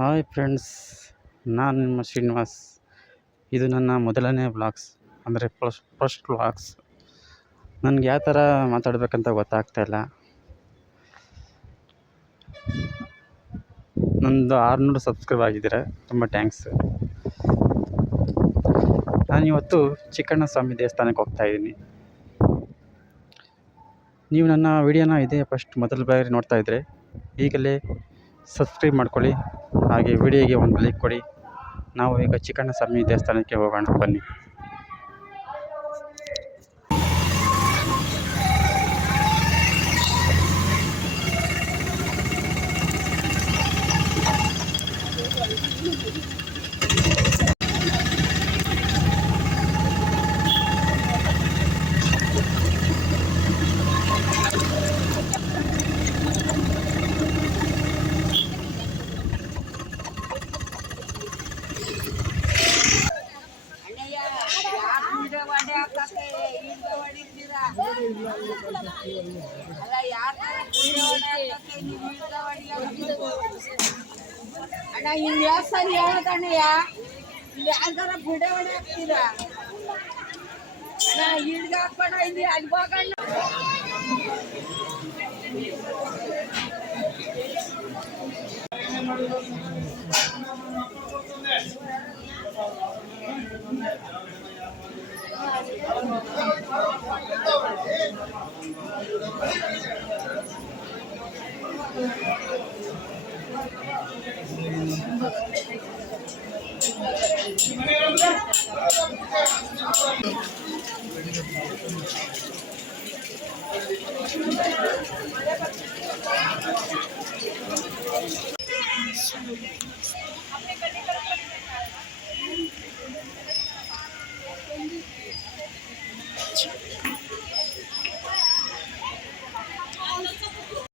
Hi friends, ನಾನು ನಿಮ್ಮ ಶ್ರೀನಿವಾಸ್. ಇದು ನನ್ನ ಮೊದಲನೇ ವ್ಲಾಗ್ಸ್, ಅಂದರೆ ಫಸ್ಟ್ ವ್ಲಾಗ್ಸ್. ನನಗೆ ಯಾವ ಥರ ಮಾತಾಡಬೇಕಂತ ಗೊತ್ತಾಗ್ತಾಯಿಲ್ಲ. ನಂದು 600 ಸಬ್ಸ್ಕ್ರೈಬ್ ಆಗಿದ್ದೀರ, ತುಂಬ ಥ್ಯಾಂಕ್ಸ್. ನಾನಿವತ್ತು ಚಿಕ್ಕಣ್ಣ ಸ್ವಾಮಿ ದೇವಸ್ಥಾನಕ್ಕೆ ಹೋಗ್ತಾಯಿದ್ದೀನಿ. ನೀವು ನನ್ನ ವಿಡಿಯೋನ ಇದೇ ಮೊದಲ ಬಾರಿ ನೋಡ್ತಾಯಿದ್ರೆ ಈಗಲೇ ಸಬ್ಸ್ಕ್ರೈಬ್ ಮಾಡ್ಕೊಳ್ಳಿ, ಹಾಗೆ ವಿಡಿಯೋಗೆ ಒಂದು ಲೈಕ್ ಕೊಡಿ. ನಾವು ಈಗ ಚಿಕ್ಕಣ್ಣ ಸ್ವಾಮಿ ದೇವಸ್ಥಾನಕ್ಕೆ ಹೋಗೋಣ, ಬನ್ನಿ. ಅಣ್ಣ ಇಲ್ಲಿ ಸರಿ ಹೇಳದಣ್ಣಯ್ಯ, ಇಲ್ಲಿ ಯಾವ್ದಾರ ಬಿಡೆ ಹೊಡೆ ಹಾಕ್ತೀರಾ ಅಣ್ಣ? ಹಿಡ್ಗ ಹಾಕೋಣ, ಇಲ್ಲಿ ಅಲ್ಲಿ ಹೋಗೋಣ.